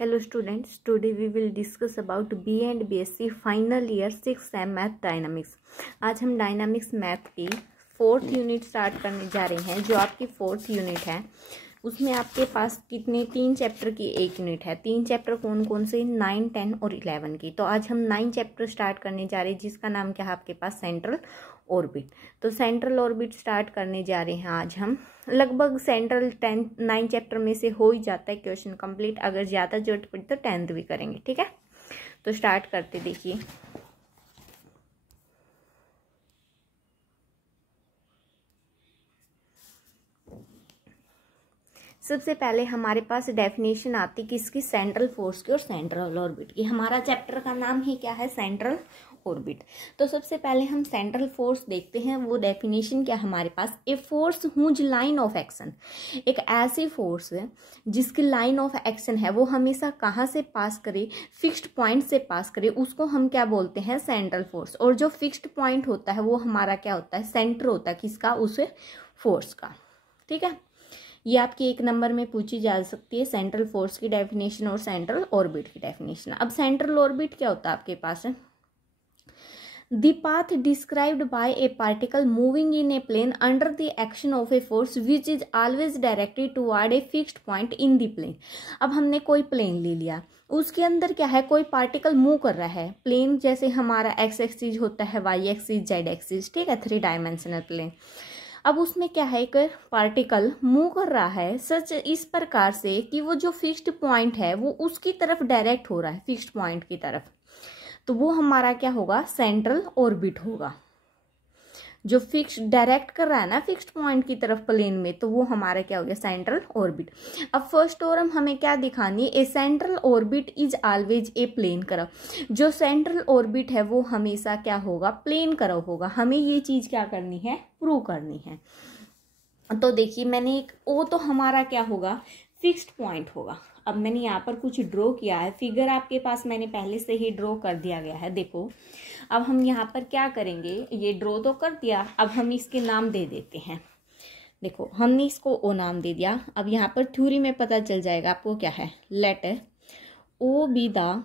Hello students, today we will discuss about BA and BSc final year 6th same math dynamics. आज हम dynamics math की 4th unit start करने जा रहे हैं। जो आपकी 4th यूनिट है उसमें आपके पास कितने 3 चैप्टर की एक यूनिट है। 3 चैप्टर कौन कौन से 9, 10 और 11 की। तो आज हम 9 चैप्टर स्टार्ट करने जा रहे हैं जिसका नाम क्या है आपके पास सेंट्रल ऑर्बिट। तो सेंट्रल ऑर्बिट स्टार्ट करने जा रहे हैं आज हम। लगभग सेंट्रल 9 चैप्टर में से हो ही जाता है क्वेश्चन कंप्लीट। अगर ज़्यादा जरूरत पड़ी तो 10th भी करेंगे, ठीक है। तो स्टार्ट करते, देखिए सबसे पहले हमारे पास डेफिनेशन आती किसकी, सेंट्रल फोर्स की और सेंट्रल ऑर्बिट की। हमारा चैप्टर का नाम ही क्या है, सेंट्रल ऑर्बिट। तो सबसे पहले हम सेंट्रल फोर्स देखते हैं। वो डेफिनेशन क्या है हमारे पास, a force whose line of action, एक ऐसी फोर्स है जिसकी लाइन ऑफ एक्शन है वो हमेशा कहाँ से पास करे, फिक्स्ड पॉइंट से पास करे, उसको हम क्या बोलते हैं, सेंट्रल फोर्स। और जो फिक्स्ड पॉइंट होता है वो हमारा क्या होता है, सेंटर होता है किसका, उस फोर्स का, ठीक है। ये आपकी 1 नंबर में पूछी जा सकती है, सेंट्रल फोर्स की डेफिनेशन और सेंट्रल ऑर्बिट की डेफिनेशन। अब सेंट्रल ऑर्बिट क्या होता है आपके पास है, the path described by a particle moving in a plane under the action of a force which is always directed toward a fixed point in the plane. अब हमने कोई प्लेन ले लिया, उसके अंदर क्या है, कोई पार्टिकल मूव कर रहा है। प्लेन जैसे हमारा एक्स एक्सिस होता है, वाई एक्सिस, जेड एक्सिस, ठीक है, 3 डायमेंशनल प्लेन। अब उसमें क्या है, एक पार्टिकल मूव कर रहा है सच इस प्रकार से कि वो जो फिक्स्ड पॉइंट है वो उसकी तरफ डायरेक्ट हो रहा है, फिक्स्ड पॉइंट की तरफ। तो वो हमारा क्या होगा, सेंट्रल ऑर्बिट होगा। जो फिक्स डायरेक्ट कर रहा है ना फिक्स्ड पॉइंट की तरफ प्लेन में, तो वो हमारा क्या हो गया, सेंट्रल ऑर्बिट। अब फर्स्ट ऑर्म हमें क्या दिखानी है, a central orbit is always a plane curve. जो सेंट्रल ऑर्बिट है वो हमेशा क्या होगा, प्लेन कर्व होगा। हमें ये चीज क्या करनी है, प्रूव करनी है। तो देखिए मैंने एक ओ, तो हमारा क्या होगा, फिक्स्ड पॉइंट होगा। अब मैंने यहाँ पर कुछ ड्रॉ किया है, फिगर आपके पास मैंने पहले से ही ड्रॉ कर दिया गया है। देखो अब हम यहाँ पर क्या करेंगे, ये ड्रॉ तो कर दिया, अब हम इसके नाम दे देते हैं। देखो हमने इसको ओ नाम दे दिया। अब यहाँ पर थ्योरी में पता चल जाएगा आपको क्या है, let O be the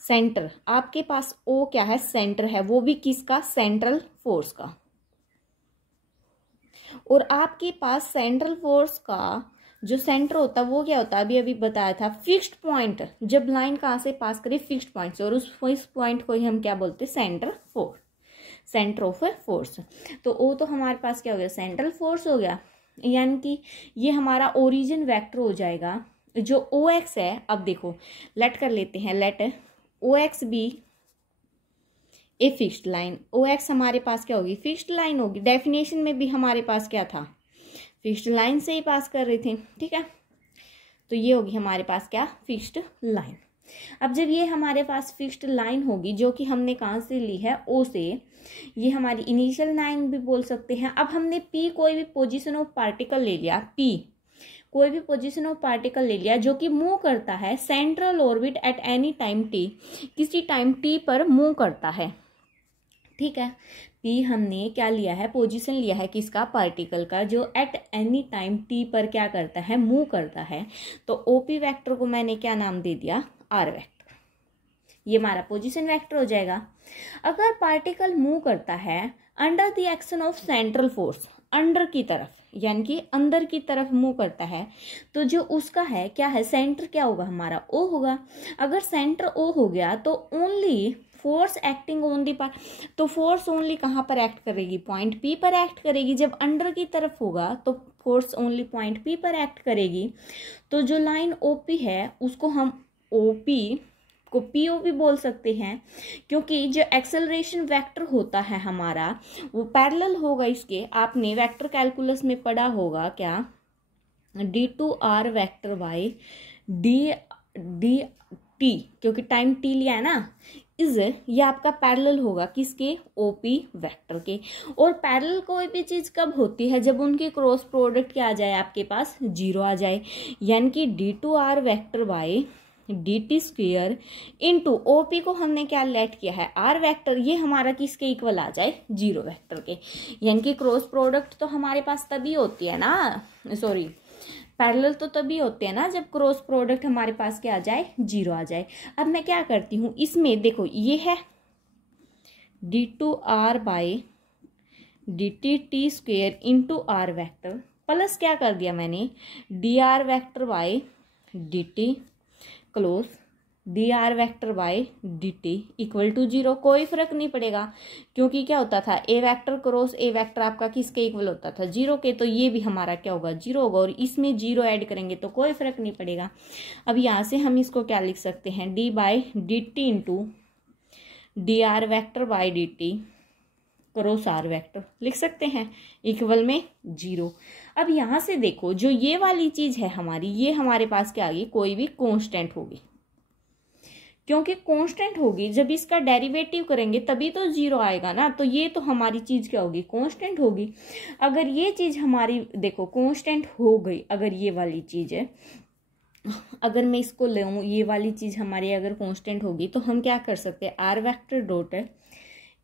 centre. आपके पास ओ क्या है, सेंटर है, वो भी किसका, सेंट्रल फोर्स का। और आपके पास सेंट्रल फोर्स का जो सेंटर होता है वो क्या होता है, अभी अभी बताया था, फिक्स्ड पॉइंट। जब लाइन कहाँ से पास करे, फिक्स्ड पॉइंट से, और उस पॉइंट को ही हम क्या बोलते हैं, सेंटर ऑफ फोर्स। तो ओ तो हमारे पास क्या हो गया, सेंट्रल फोर्स हो गया, यानी कि ये हमारा ओरिजिन वेक्टर हो जाएगा। जो ओ एक्स है, अब देखो लेट कर लेते हैं, let O X be a fixed line. O X हमारे पास क्या होगी, फिक्स्ड लाइन होगी। डेफिनेशन में भी हमारे पास क्या था, फिक्स्ड लाइन से ही पास कर रहे थे, ठीक है। तो ये होगी हमारे पास क्या, फिक्स्ड लाइन। अब जब ये हमारे पास फिक्स्ड लाइन होगी, जो कि हमने कहाँ से ली है, ओ से, ये हमारी इनिशियल लाइन भी बोल सकते हैं। अब हमने पी कोई भी पोजीशन ऑफ पार्टिकल ले लिया, पी कोई भी पोजीशन ऑफ पार्टिकल ले लिया जो कि मूव करता है central orbit eight any time T, किसी टाइम टी पर मूव करता है, ठीक है। पी हमने क्या लिया है, पोजीशन लिया है किसका, पार्टिकल का, जो एट एनी टाइम टी पर क्या करता है, मूव करता है। तो ओपी वेक्टर को मैंने क्या नाम दे दिया, आर वेक्टर। ये हमारा पोजीशन वेक्टर हो जाएगा। अगर पार्टिकल मूव करता है under the action of central force, under की तरफ यानी कि अंदर की तरफ मूव करता है, तो जो उसका है क्या है, सेंटर क्या होगा हमारा, ओ होगा। अगर सेंटर ओ हो गया तो only force acting on the part, तो फोर्स ओनली कहाँ पर एक्ट करेगी, पॉइंट पी पर एक्ट करेगी। जब अंडर की तरफ होगा तो फोर्स ओनली पॉइंट पी पर एक्ट करेगी। तो जो लाइन ओपी है उसको हम ओपी को पीओ भी बोल सकते हैं, क्योंकि जो एक्सेलरेशन वेक्टर होता है हमारा वो पैरेलल होगा इसके। आपने वेक्टर कैलकुलस में पढ़ा होगा क्या, d2r vector by D T, क्योंकि टाइम टी लिया है ना, ये आपका पैरेलल होगा किसके, ओपी वेक्टर के। और पैरेलल कोई भी चीज कब होती है, जब उनकी क्रॉस प्रोडक्ट क्या आ जाए, आपके पास 0 आ जाए, यानी कि d2r vector by dt square into OP को हमने क्या लेट किया है, आर वेक्टर, ये हमारा किसके इक्वल आ जाए, 0 वेक्टर के। यानी कि क्रॉस प्रोडक्ट तो हमारे पास तभी होती है ना, सॉरी पैरेलल तो तभी होते हैं ना जब क्रॉस प्रोडक्ट हमारे पास क्या आ जाए, 0 आ जाए। अब मैं क्या करती हूँ, इसमें देखो ये है d2r by dt t square into R vector plus क्या कर दिया मैंने, dr vector by dt cross dr vector by dt equal to 0। कोई फर्क नहीं पड़ेगा क्योंकि क्या होता था, a vector cross a vector आपका किसके इक्वल होता था, 0 के। तो ये भी हमारा क्या होगा, 0 होगा, और इसमें 0 ऐड करेंगे तो कोई फर्क नहीं पड़ेगा। अब यहाँ से हम इसको क्या लिख सकते हैं, d by dt into dr vector by dt cross r vector लिख सकते हैं, इक्वल में 0। अब यहाँ से देखो जो ये वाली चीज है हमारी, ये हमारे पास क्या आ गई, कोई भी कांस्टेंट होगी, क्योंकि कांस्टेंट होगी जब इसका डेरिवेटिव करेंगे तभी तो 0 आएगा ना। तो ये तो हमारी चीज क्या होगी, कांस्टेंट होगी। अगर ये चीज हमारी देखो कांस्टेंट हो गई, अगर ये वाली चीज है, अगर मैं इसको लूँ ये वाली चीज हमारी अगर कांस्टेंट होगी तो हम क्या कर सकते हैं, R vector dot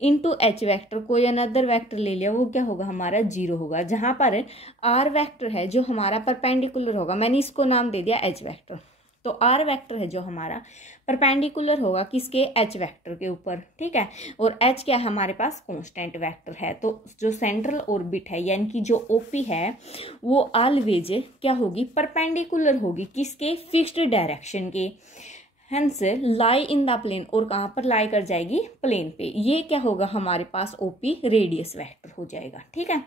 into H vector, कोई अनदर वैक्टर ले लिया, वो क्या होगा हमारा 0 होगा। जहां पर आर वैक्टर है जो हमारा परपेंडिकुलर होगा, मैंने इसको नाम दे दिया एच वैक्टर। तो आर वेक्टर है जो हमारा परपेंडिकुलर होगा किसके, एच वेक्टर के ऊपर, ठीक है। और एच क्या है हमारे पास, कांस्टेंट वेक्टर है। तो जो सेंट्रल ऑर्बिट है यानी कि जो ओपी है वो ऑलवेज क्या होगी, परपेंडिकुलर होगी किसके, फिक्स्ड डायरेक्शन के, hence lie in the plane. और कहाँ पर लाई कर जाएगी, प्लेन पे। ये क्या होगा हमारे पास, ओपी रेडियस वेक्टर हो जाएगा, ठीक है।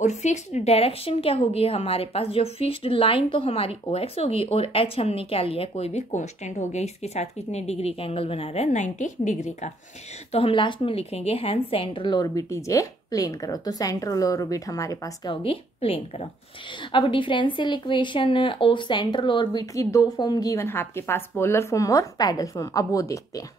और फिक्स्ड डायरेक्शन क्या होगी हमारे पास, जो फिक्स्ड लाइन तो हमारी ओ एक्स होगी, और एच हमने क्या लिया, कोई भी कांस्टेंट हो गया। इसके साथ कितने डिग्री का एंगल बना रहा है, 90 डिग्री का। तो हम लास्ट में लिखेंगे hence central orbit is a plane करो। तो सेंट्रल ऑर्बिट हमारे पास क्या होगी, प्लेन करो। अब differential equation of central orbit की 2 फॉर्म गिवन है आपके पास, पोलर फॉर्म और पैडल फॉर्म। अब वो देखते हैं।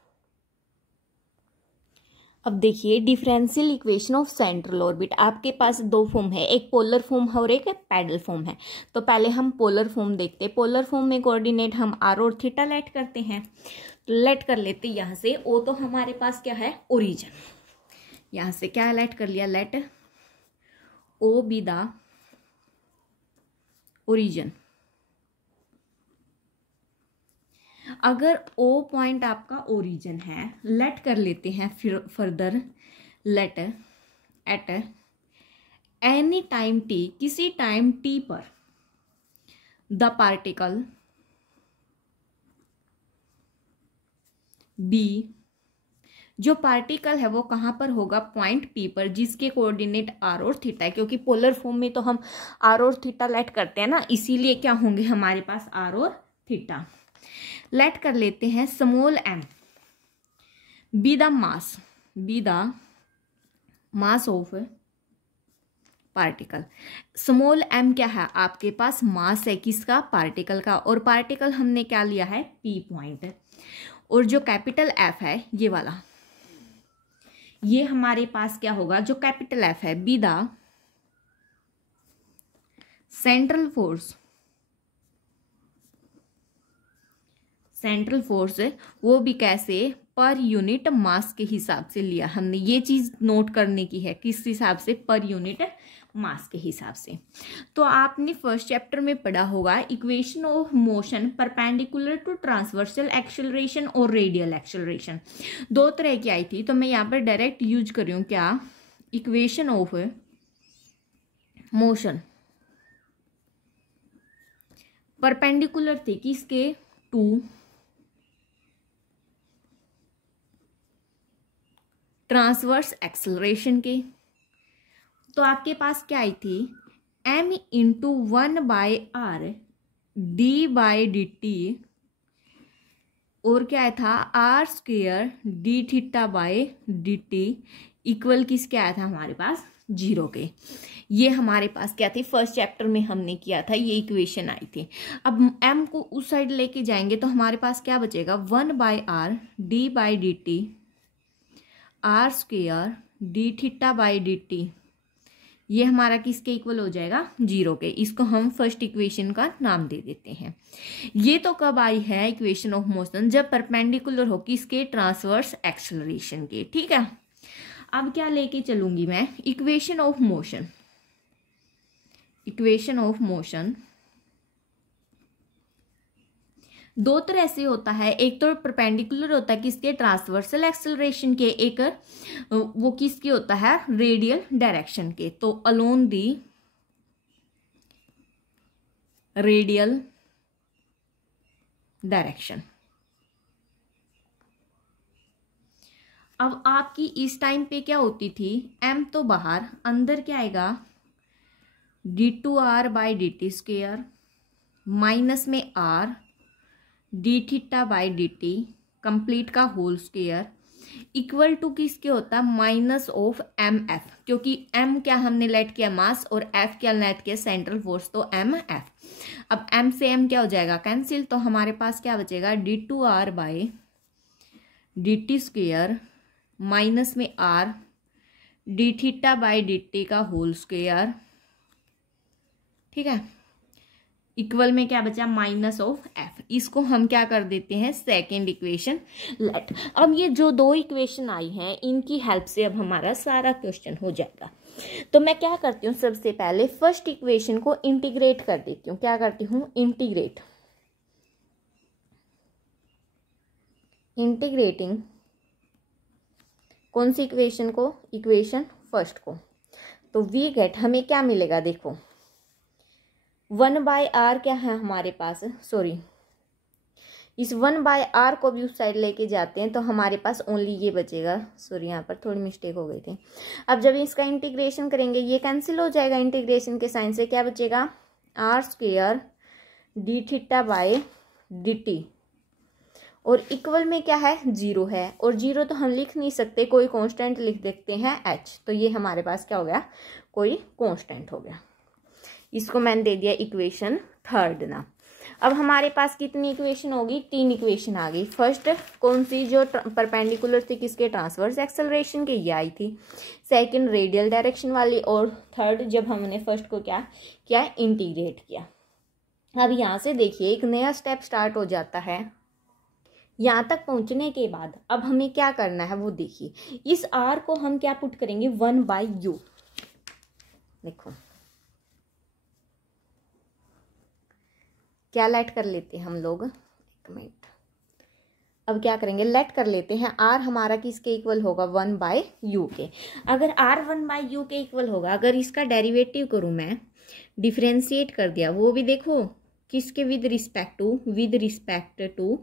अब देखिए differential equation of central orbit, आपके पास 2 फॉर्म है, एक पोलर फॉर्म है और एक पैडल फॉर्म है। तो पहले हम पोलर फॉर्म देखते हैं। पोलर फॉर्म में कोऑर्डिनेट हम आर और थीटा लेट करते हैं। तो लेट कर लेते यहाँ से, ओ तो हमारे पास क्या है, ओरिजिन। यहाँ से क्या लेट कर लिया, let O be the origin. अगर O पॉइंट आपका ओरिजिन है, लेट कर लेते हैं फिर further, let at any time t, किसी टाइम t पर द पार्टिकल B, जो पार्टिकल है वो कहाँ पर होगा, पॉइंट P पर, जिसके कोऑर्डिनेट r और थीटा है। क्योंकि पोलर फॉर्म में तो हम r और थीटा लेट करते हैं ना, इसीलिए क्या होंगे हमारे पास r और थीटा। लेट कर लेते हैं small m be the mass of particle. Small m क्या है आपके पास, मास है किसका, पार्टिकल का। और पार्टिकल हमने क्या लिया है, p पॉइंट। और जो कैपिटल F है ये वाला, ये हमारे पास क्या होगा, जो कैपिटल F है, बी द सेंट्रल फोर्स वो भी कैसे, पर यूनिट मास के हिसाब से लिया हमने। ये चीज नोट करने की है, किस हिसाब से, पर यूनिट मास के हिसाब से। तो आपने फर्स्ट चैप्टर में पढ़ा होगा equation of motion perpendicular to transversal acceleration और रेडियल एक्सेलरेशन, 2 तरह की आई थी। तो मैं यहाँ पर डायरेक्ट यूज कर रही हूँ क्या, इक्वेशन ऑफ मोशन परपेंडिकुलर थी किसके, टू ट्रांसवर्स एक्सेलरेशन के। तो आपके पास क्या आई थी, m इंटू 1/r d/dt, और क्या था, r² d/dt इक्वल किसके आया था हमारे पास, 0 के। ये हमारे पास क्या थी, फर्स्ट चैप्टर में हमने किया था, ये इक्वेशन आई थी। अब m को उस साइड लेके जाएंगे तो हमारे पास क्या बचेगा, 1/r d/dt r² d/dt, ये हमारा किसके इक्वल हो जाएगा, 0 के। इसको हम फर्स्ट इक्वेशन का नाम दे देते हैं। ये तो कब आई है इक्वेशन ऑफ मोशन, जब परपेंडिकुलर हो किसके, ट्रांसवर्स एक्सेलरेशन के, ठीक है। अब क्या लेके चलूंगी मैं, इक्वेशन ऑफ मोशन दो तरह से होता है, एक तो परपेंडिकुलर होता है किसके, ट्रांसवर्सल एक्सेलरेशन के, एक वो किसके होता है, रेडियल डायरेक्शन के। तो अलोन दी रेडियल डायरेक्शन। अब आपकी इस टाइम पे क्या होती थी, m तो बाहर, अंदर क्या आएगा, d2r by D T square minus में r D theta by D T complete का होल स्क्वेयर इक्वल टू किसके होता है, माइनस ऑफ एम एफ, क्योंकि m क्या हमने लेट किया मास और f क्या लेट किया सेंट्रल फोर्स, तो एम एफ। अब m से m क्या हो जाएगा, कैंसिल, तो हमारे पास क्या बचेगा, d2r by D T square minus में r D theta by D t का होल स्क्वेयर, ठीक है, इक्वल में क्या बचा, माइनस ऑफ एफ। इसको हम क्या कर देते हैं, सेकेंड इक्वेशन लेट। अब ये जो दो इक्वेशन आई हैं इनकी हेल्प से अब हमारा सारा क्वेश्चन हो जाएगा। तो मैं क्या करती हूँ, सबसे पहले फर्स्ट इक्वेशन को इंटीग्रेट कर देती हूँ। क्या करती हूँ, इंटीग्रेटिंग कौन सी इक्वेशन को, इक्वेशन फर्स्ट को। तो वी गेट, हमें क्या मिलेगा, देखो 1/r क्या है हमारे पास, सॉरी इस 1/r को भी उस साइड लेके जाते हैं तो हमारे पास ओनली ये बचेगा, सॉरी यहाँ पर थोड़ी मिस्टेक हो गई थी। अब जब इसका इंटीग्रेशन करेंगे ये कैंसिल हो जाएगा इंटीग्रेशन के साइन से, क्या बचेगा, r square D theta by D T, और इक्वल में क्या है, 0 है, और 0 तो हम लिख नहीं सकते, कोई कांस्टेंट लिख देते हैं h, तो ये हमारे पास क्या हो गया, कोई कांस्टेंट हो गया। इसको मैंने दे दिया इक्वेशन थर्ड ना। अब हमारे पास कितनी इक्वेशन होगी, 3 इक्वेशन आ गई। फर्स्ट कौन सी, जो परपेंडिकुलर थी किसके, ट्रांसवर्स एक्सेलरेशन के, ये आई थी। सेकंड रेडियल डायरेक्शन वाली, और थर्ड जब हमने फर्स्ट को क्या किया, इंटीग्रेट किया। अब यहाँ से देखिए एक नया स्टेप स्टार्ट हो जाता है। यहाँ तक पहुँचने के बाद अब हमें क्या करना है वो देखिए, इस r को हम क्या पुट करेंगे, 1/u। देखो क्या लेट कर लेते हैं हम लोग, एक मिनट, अब क्या करेंगे, लेट कर लेते हैं r हमारा किसके इक्वल होगा, 1/u के। अगर r 1/u के इक्वल होगा, अगर इसका डेरिवेटिव करूं मैं, डिफरेंशिएट कर दिया, वो भी देखो किसके, विद रिस्पेक्ट टू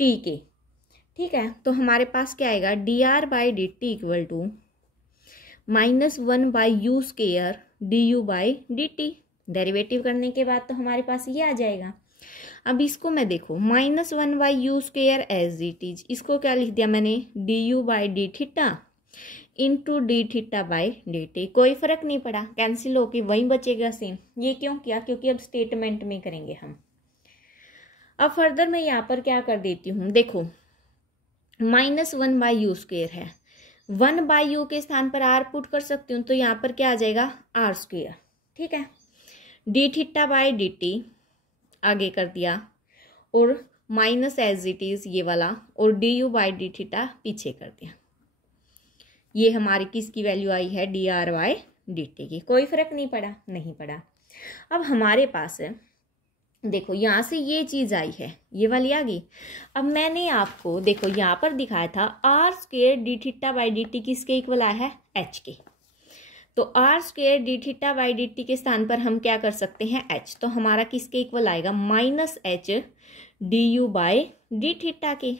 t के, ठीक है। तो हमारे पास क्या आएगा, dr by D T equal to -1/u square du by D T. Derivative करने के बाद तो हमारे पास ये आ जाएगा। अब इसको मैं देखो -1/u square as it is, इसको क्या लिख दिया मैंने, du by D theta into D theta by D T. कोई फर्क नहीं पड़ा, कैंसिल होके वही बचेगा सेम। ये क्यों किया, क्योंकि अब स्टेटमेंट में करेंगे हम। अब फर्दर मैं यहाँ पर क्या कर देती हूँ, देखो -1/u स्क्वेयर है, 1/u के स्थान पर r पुट कर सकती हूँ, तो यहाँ पर क्या आ जाएगा, r स्क्वेयर, ठीक है। D theta by D T आगे कर दिया, और माइनस एज इट इज ये वाला, और D you by D theta पीछे कर दिया। ये हमारी किसकी वैल्यू आई है, D R by D T की। कोई फर्क नहीं पड़ा, नहीं पड़ा। अब हमारे पास है, देखो यहाँ से ये चीज आई है, ये वाली आ गई। अब मैंने आपको देखो यहाँ पर दिखाया था R square D theta by D T किसके इक्वल आया है, एच के। तो R square D theta by D T के स्थान पर हम क्या कर सकते हैं, एच। तो हमारा किसके इक्वल आएगा, -h D you by D theta के।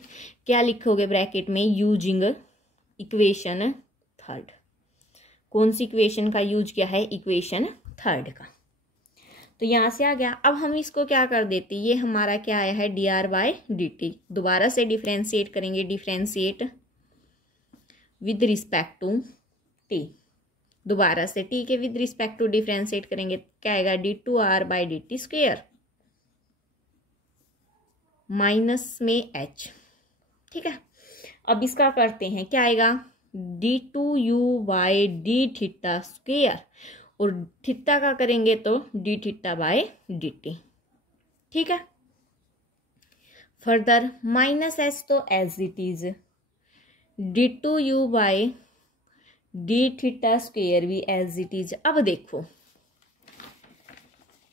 क्या लिखोगे ब्रैकेट में, यूजिंग इक्वेशन थर्ड। कौन सी इक्वेशन का यूज किया है, इक्वेशन थर्ड का। तो यहाँ से आ गया। अब हम इसको क्या कर देते, ये हमारा क्या आया है, D R by D T. दोबारा से डिफ्रेंशिएट करेंगे, differentiate with respect to T. दोबारा से टी के विद रिस्पेक्ट टू डिफ्रेंशिएट करेंगे, क्या आएगा, D two are by D T square minus में एच, ठीक है। अब इसका करते हैं, क्या आएगा, D two you by D theta square, और थीटा का करेंगे तो D theta by D T, ठीक है। फर्दर माइनस एच तो as it is, D two you by D theta square भी एज इट इज। अब देखो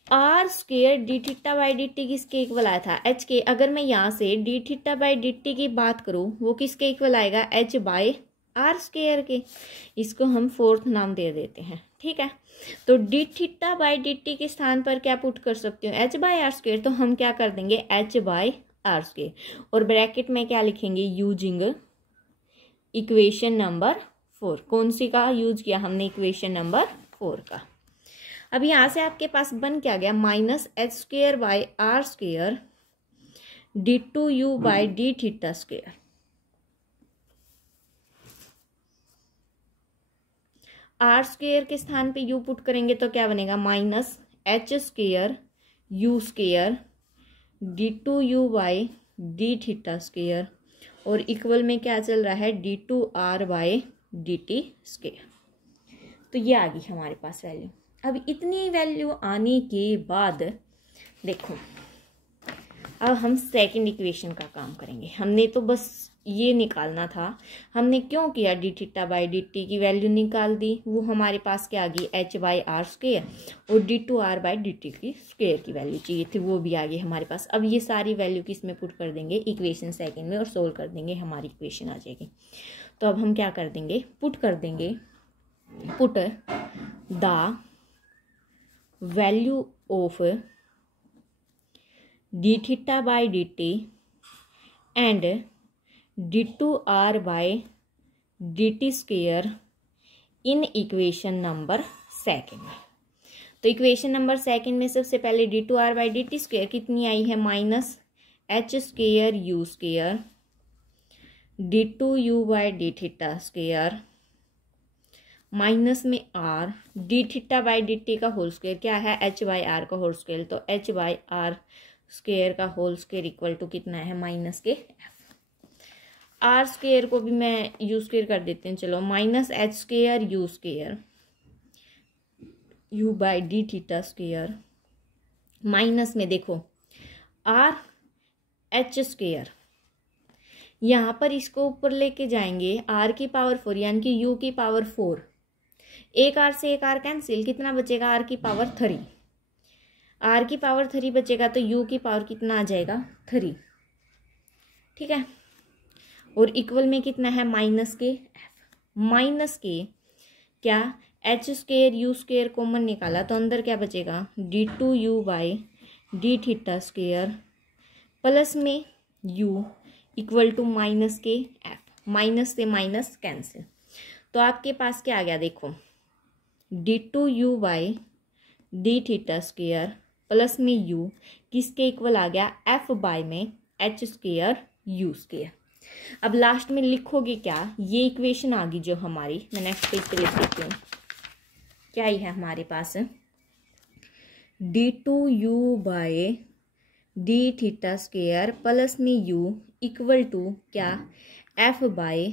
R square D theta by D T किसके इक्वल आया था, एच के। अगर मैं यहाँ से D theta by D T की बात करूँ वो किसके इक्वल आएगा, एच बाई आर स्क्वेयर के। इसको हम फोर्थ नाम दे देते हैं, ठीक है। तो D theta by D T के स्थान पर क्या पुट कर सकती हूँ, एच बाई आर स्क्वेयर। तो हम क्या कर देंगे, एच बाई आर स्क्वेयर, और ब्रैकेट में क्या लिखेंगे, यूजिंग इक्वेशन नंबर 4। कौन सी का यूज किया हमने, इक्वेशन नंबर 4 का। अब यहाँ से आपके पास बन क्या गया, minus H square by R square D two you by D theta square. R square के स्थान पे यू पुट करेंगे तो क्या बनेगा, minus H square you square D two you by D theta square, और इक्वल में क्या चल रहा है, D two are by D T square. तो ये आ गई हमारे पास वैल्यू। अब इतनी वैल्यू आने के बाद देखो, अब हम सेकंड इक्वेशन का काम करेंगे। हमने तो बस ये निकालना था, हमने क्यों किया, D theta by D T की वैल्यू निकाल दी। वो हमारे पास क्या आ गई, एच बाई आर स्क्वेयर, और D two are by D T की स्क्वेयर की वैल्यू चाहिए थी, वो भी आ गई हमारे पास। अब ये सारी वैल्यू किस में पुट कर देंगे, इक्वेशन सेकंड में, और सोल्व कर देंगे, हमारी इक्वेशन आ जाएगी। तो अब हम क्या कर देंगे, पुट कर देंगे, put the value of d theta by D t and d two are by D T square in equation number second. तो इक्वेशन नंबर सेकेंड में सबसे पहले d two are by D T square कितनी आई है, minus H square you square D two you by D theta square, minus में r d theta by D t का whole square क्या है, एच बाई आर का whole square. तो H by R square का होल स्क्वेयर इक्वल टू कितना है, minus के आर स्क्वेयर को भी मैं यू स्क्वेयर कर देते हैं, चलो, minus H square you square you by D theta square, minus में देखो आर एच स्क्वेयर, यहाँ पर इसको ऊपर लेके जाएंगे आर की पावर 4 यानी कि यू की पावर 4, एक आर से एक आर कैंसिल, कितना बचेगा, आर की पावर 3। आर की पावर 3 बचेगा तो यू की पावर कितना आ जाएगा, 3, ठीक है। और इक्वल में कितना है, माइनस के एफ, माइनस के क्या, H square you square common निकाला तो अंदर क्या बचेगा, D two you by D theta square plus में यू इक्वल टू माइनस के एफ, माइनस से माइनस कैंसिल। तो आपके पास क्या आ गया, देखो, D two you by D theta square plus में यू किसके इक्वल आ गया, एफ बाय में एच स्क्वेयर यू स्क्वेयर। अब लास्ट में लिखोगे क्या, ये इक्वेशन आ गई जो हमारी, मैं नेक्स्ट पेज पे लिख देती हूँ, क्या ही है हमारे पास, d two u by d theta square plus में यू इक्वल टू क्या, एफ बाय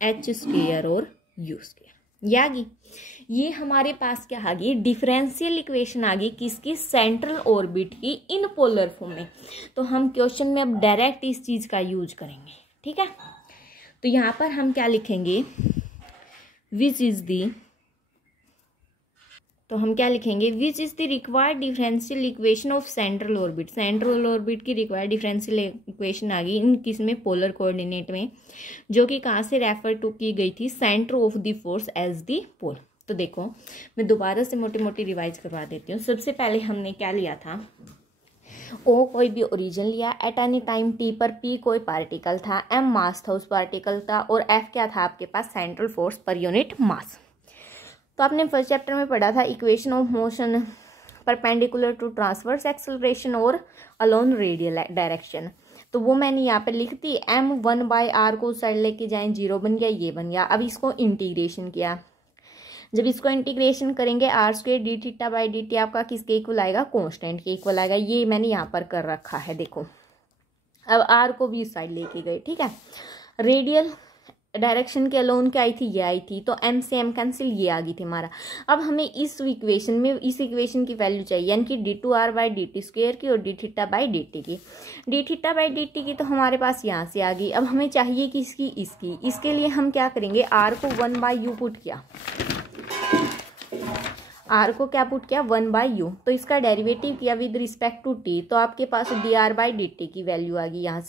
एच स्क्वेयर और यू स्क्वेयर। ये आ गई, ये हमारे पास क्या आ गई, डिफरेंशियल इक्वेशन आ गई किसकी, सेंट्रल ऑर्बिट की इन पोलर फॉर्म में। तो हम क्वेश्चन में अब डायरेक्ट इस चीज का यूज करेंगे, ठीक है। तो यहाँ पर हम क्या लिखेंगे, विच इज दी, तो हम क्या लिखेंगे, which is the required differential equation of central orbit. Central orbit की रिक्वायर्ड डिफरेंशियल इक्वेशन आ गई इन किस में, पोलर कोऑर्डिनेट में, जो कि कहाँ से रेफर टू की गई थी, centre of the force as the pole. तो देखो मैं दोबारा से मोटी मोटी रिवाइज करवा देती हूँ। सबसे पहले हमने क्या लिया था, ओ कोई भी ओरिजिन लिया, एट एनी टाइम टी पर पी कोई पार्टिकल था, एम मास था उस पार्टिकल का, और एफ क्या था आपके पास, central force per unit mass. तो आपने फर्स्ट चैप्टर में पढ़ा था equation of motion perpendicular to transverse acceleration और अलोन रेडियल डायरेक्शन। तो वो मैंने यहाँ पे लिख दी, एम 1/r को उस साइड लेके जाएं, 0 बन गया, ये बन गया। अब इसको इंटीग्रेशन किया, जब इसको इंटीग्रेशन करेंगे R square D theta by D T आपका किसके इक्वल आएगा, कांस्टेंट के इक्वल आएगा। ये मैंने यहाँ पर कर रखा है, देखो। अब आर को भी इस साइड लेके गए, ठीक है। रेडियल डायरेक्शन के अलोन क्या आई थी, ये आई थी, तो एम से एम कैंसिल, ये आ गई थी हमारा। अब हमें इस इक्वेशन में इस इक्वेशन की वैल्यू चाहिए, यानी कि d two are by D T square की और d theta by D T की। D theta by D T की तो हमारे पास यहाँ से आ गई। अब हमें चाहिए कि इसकी, इसके लिए हम क्या करेंगे, आर को 1/u पुट किया, आर को क्या पुट किया 1/u, तो इसका डेरिवेटिव किया विद रिस्पेक्ट टू टी, तो आपके पास dr/dt की वैल्यू आ गई। यहाँ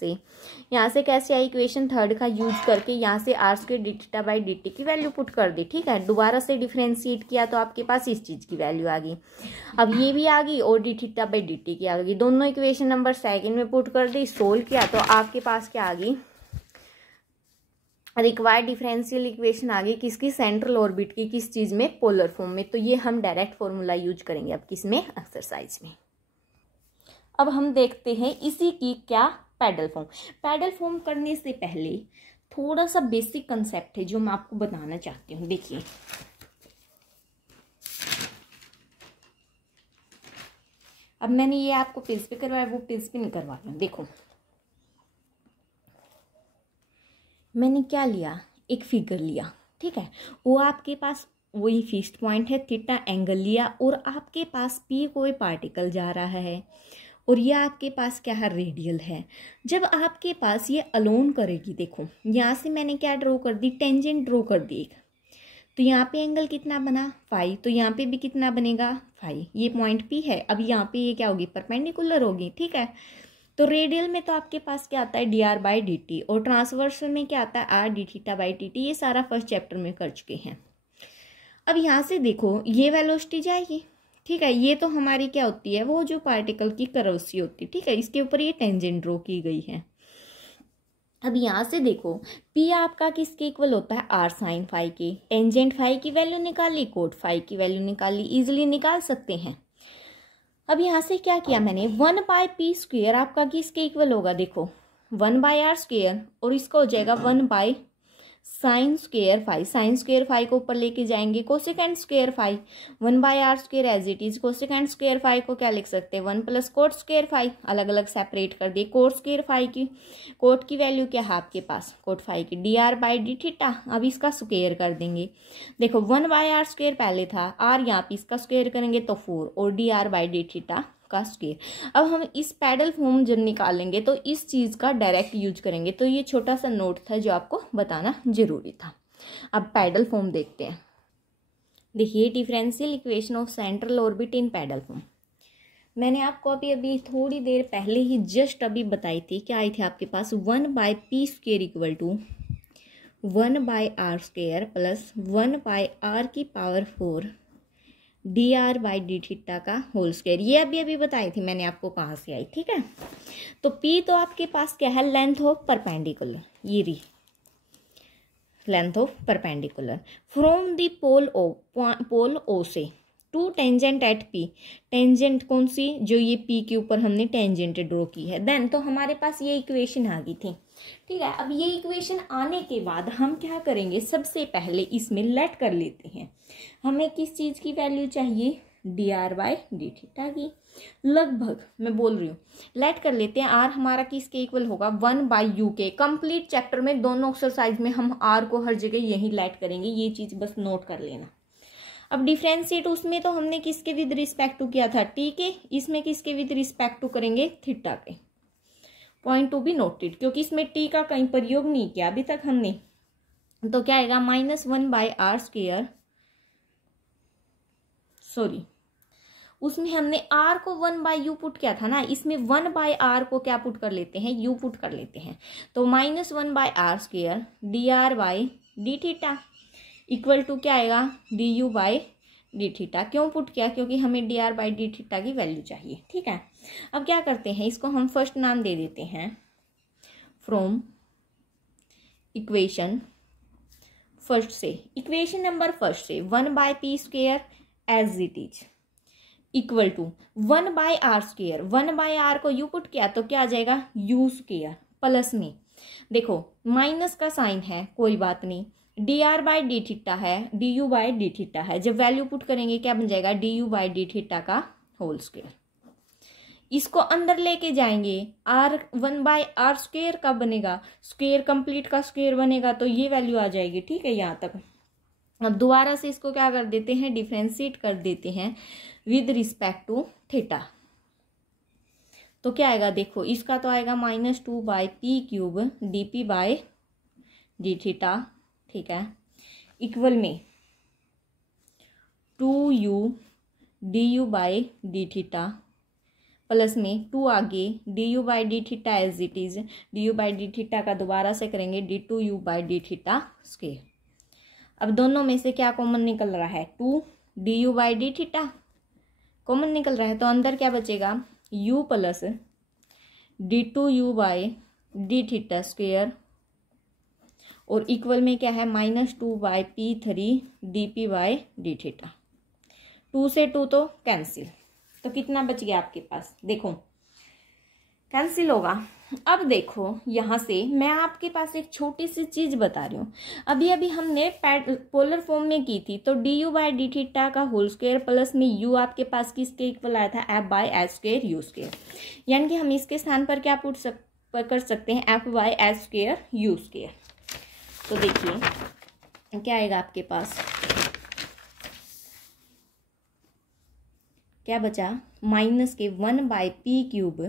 से कैसे आई, इक्वेशन थर्ड का यूज करके यहाँ से r² dθ/dt की वैल्यू पुट कर दी। ठीक है, दोबारा से डिफ्रेंशिएट किया तो आपके पास इस चीज़ की वैल्यू आ गई। अब ये भी आ गई और dθ/dt की आ गई, दोनों इक्वेशन नंबर सेकेंड में पुट कर दी, सोल्व किया तो आपके पास क्या आ गई, रिक्वायर्ड डिफरेंशियल इक्वेशन आ गई किसकी, सेंट्रल ऑर्बिट की, किस चीज में, पोलर फॉर्म में। तो ये हम डायरेक्ट फॉर्मूला यूज करेंगे अब किस में, एक्सरसाइज में। अब हम देखते हैं इसी की क्या पैडल फॉर्म। पैडल फॉर्म करने से पहले थोड़ा सा बेसिक कंसेप्ट है जो मैं आपको बताना चाहती हूँ। देखिए अब मैंने ये आपको पेज पे करवाया, वो पेज पे नहीं करवा रही हूँ। देखो मैंने क्या लिया, एक फिगर लिया, ठीक है, वो आपके पास वही फिक्स्ड पॉइंट है, थीटा एंगल लिया, और आपके पास पी कोई पार्टिकल जा रहा है, और ये आपके पास क्या है, रेडियल है। जब आपके पास ये अलोन करेगी, देखो यहाँ से मैंने क्या ड्रॉ कर दी, टेंजेंट ड्रॉ कर दी एक, तो यहाँ पे एंगल कितना बना फाई, तो यहाँ पे भी कितना बनेगा फाई, ये पॉइंट पी है। अब यहाँ पे ये क्या होगी, परपेंडिकुलर होगी। ठीक है, तो रेडियल में तो आपके पास क्या आता है dr/dt, और ट्रांसवर्सल में क्या आता है r/dθ/dt। ये सारा फर्स्ट चैप्टर में कर चुके हैं। अब यहाँ से देखो ये वेलोसिटी जाएगी, ठीक है, ये तो हमारी क्या होती है, वो जो पार्टिकल की करवसी होती है, ठीक है, इसके ऊपर ये टेंजेंट ड्रॉ की गई है। अब यहाँ से देखो p आपका किसके इक्वल होता है, r sin फाई की, टेंजेंट फाई की वैल्यू निकाली, कोट फाई की वैल्यू निकाली, इजिली निकाल सकते हैं। अब यहाँ से क्या किया मैंने, 1/p² आपका किसके इक्वल होगा, देखो 1/r², और इसका हो जाएगा 1/sin² फाई, sin² फाई को ऊपर लेके जाएंगे, cosecant square phi, 1/r² as it is, cosecant square phi को क्या लिख सकते हैं, 1 + कोट² फाई, अलग अलग सेपरेट कर दिए। कोट² फाई की, कोट की वैल्यू क्या है आपके पास, कोट फाई की dr/dθ, अब इसका स्क्वायर कर देंगे। देखो 1/r² पहले था, r यहाँ पे इसका स्क्वायर करेंगे तो 4, और dr/dθ का स्क्वायर। अब हम इस पैडल फॉर्म जब निकालेंगे तो इस चीज़ का डायरेक्ट यूज करेंगे, तो ये छोटा सा नोट था जो आपको बताना जरूरी था। अब पैडल फॉर्म देखते हैं। देखिए differential equation of central orbit in pedal form मैंने आपको अभी थोड़ी देर पहले ही जस्ट अभी बताई थी। क्या आई थी आपके पास, 1/p² = 1/r² plus 1/r⁴ dr/dθ का होल स्क्वायर। ये अभी बताई थी मैंने आपको कहाँ से आई। ठीक है, तो p तो आपके पास क्या है, लेंथ ऑफ परपेंडिकुलर, ये रही length of perpendicular from the pole O से to tangent at p। Tangent कौन सी, जो ये p के ऊपर हमने टेंजेंट ड्रॉ की है। देन तो हमारे पास ये इक्वेशन आ गई थी। ठीक है, अब ये इक्वेशन आने के बाद हम क्या करेंगे, सबसे पहले इसमें लेट कर लेते हैं। हमें किस चीज़ की वैल्यू चाहिए, dr/dθ की, लगभग मैं बोल रही हूँ। लेट कर लेते हैं, r हमारा किसके इक्वल होगा, 1/u के। कंप्लीट चैप्टर में दोनों एक्सरसाइज में हम r को हर जगह यही लेट करेंगे, ये चीज़ बस नोट कर लेना। अब डिफरेंशिएट उसमें तो हमने किसके विद रिस्पेक्ट टू किया था, t के, इसमें किसके विद रिस्पेक्ट टू करेंगे, थीटा के। पॉइंट टू बी नोटेड, क्योंकि इसमें t का कहीं प्रयोग नहीं किया अभी तक हमने। तो क्या आएगा, -1/r², सॉरी उसमें हमने r को 1/u पुट किया था ना, इसमें 1/r को क्या पुट कर लेते हैं, u पुट कर लेते हैं। तो -1/r² dr/dθ इक्वल टू क्या आएगा, du/dθ। क्यों पुट किया, क्योंकि हमें dr/dθ की वैल्यू चाहिए। ठीक है, अब क्या करते हैं, इसको हम फर्स्ट नाम दे देते हैं, फ्रॉम इक्वेशन फर्स्ट से, इक्वेशन नंबर फर्स्ट से 1/p² as it is equal to 1/r²। 1/r को u पुट किया तो क्या आ जाएगा, u² प्लस में, देखो माइनस का साइन है, कोई बात नहीं, dr/dθ है, du/dθ है। जब वैल्यू पुट करेंगे क्या बन जाएगा, du/dθ का होल स्क्वायर। इसको अंदर लेके जाएंगे, r 1/r² का बनेगा, स्क्वायर कंप्लीट का स्क्वायर बनेगा, तो ये वैल्यू आ जाएगी। ठीक है, यहाँ तक। अब दोबारा से इसको क्या कर देते हैं, डिफरेंशिएट कर देते हैं विद रिस्पेक्ट टू थीटा। तो क्या आएगा, देखो इसका तो आएगा -2/p³ dp/dθ। ठीक है, इक्वल में 2u du by D theta plus में 2 आगे du by D theta as it is, du by D theta का दोबारा से करेंगे d2u by D theta square. अब दोनों में से क्या कॉमन निकल रहा है, 2 du by D theta common निकल रहा है, तो अंदर क्या बचेगा u plus d2u by D theta square और इक्वल में क्या है -2 by p3 dp by D theta. 2 से 2 तो कैंसिल, तो कितना बच गया आपके पास, देखो कैंसिल होगा। अब देखो यहाँ से मैं आपके पास एक छोटी सी चीज बता रही हूँ, अभी अभी हमने पोलर फॉर्म में की थी, तो du बाई डी थीटा का होल स्क्वायर प्लस में u आपके पास किसके इक्वल आया था, f by H square U square, यानी कि हम इसके स्थान पर क्या कर सकते हैं, f by H square U square. तो देखिए क्या आएगा आपके पास, क्या बचा, -1 by P cube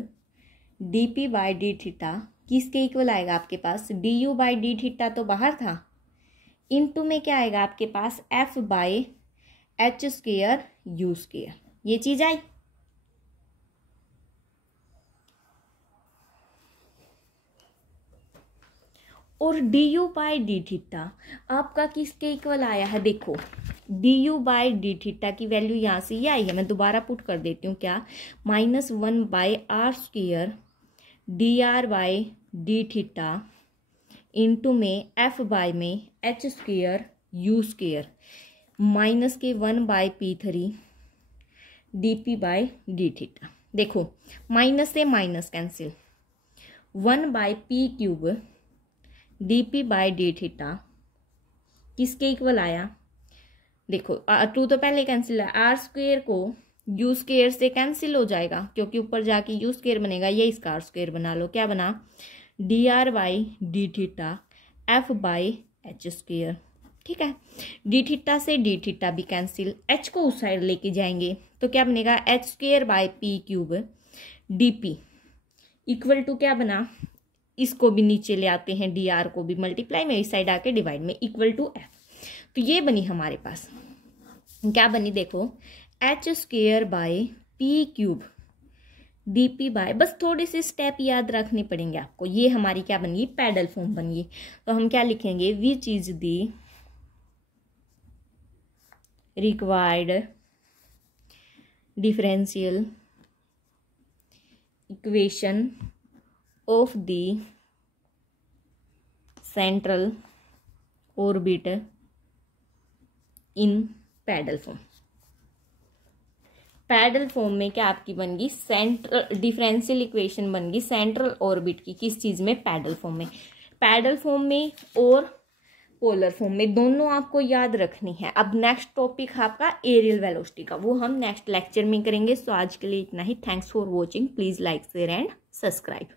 dp by D theta किसके इक्वल आएगा आपके पास, du बाई डी थीटा तो बाहर था, इनटू में क्या आएगा आपके पास f by H square U square, ये चीज आई। और du बाई डी थीटा आपका किसके इक्वल आया है, देखो du बाई डी थीटा की वैल्यू यहाँ से ये आई है, मैं दोबारा पुट कर देती हूँ, क्या -1 by R square dr by D theta into में f बाई में H square U square -1 by p3 dp by D theta. देखो माइनस से minus cancel, 1 by P cube dp by D theta किसके equal आया, देखो 2 तो पहले cancel है, आर स्क्वायर को यू स्क्वायर से कैंसिल हो जाएगा क्योंकि ऊपर जाके यू स्क्वायर बनेगा, ये इसका आर स्क्वायर बना लो, क्या बना dr by D theta f by H square, ठीक है। डी थीटा से डी थीटा भी कैंसिल, h को उस साइड लेके जाएंगे तो क्या बनेगा H square by P cube dp equal to क्या बना, इसको भी नीचे ले आते हैं, dr को भी मल्टीप्लाई में इस साइड आके डिवाइड में इक्वल टू f, तो ये बनी हमारे पास, क्या बनी देखो H square by P cube dp by, बस थोड़ी सी स्टेप याद रखने पड़ेंगे आपको, ये हमारी क्या बन गई पैडल फॉर्म बन गई। तो हम क्या लिखेंगे, which is the required differential equation of the central orbit in pedal form. Pedal form में क्या आपकी बन गई सेंट्रल डिफरेंशियल इक्वेशन बन गई सेंट्रल ऑर्बिट की, किस चीज में, पैडल फॉर्म में। पैडल फॉर्म में और पोलर फॉर्म में दोनों आपको याद रखनी है। अब नेक्स्ट टॉपिक आपका एरियल वेलोसिटी का, वो हम नेक्स्ट लेक्चर में करेंगे। सो आज के लिए इतना ही। Thanks for watching, please like share and subscribe.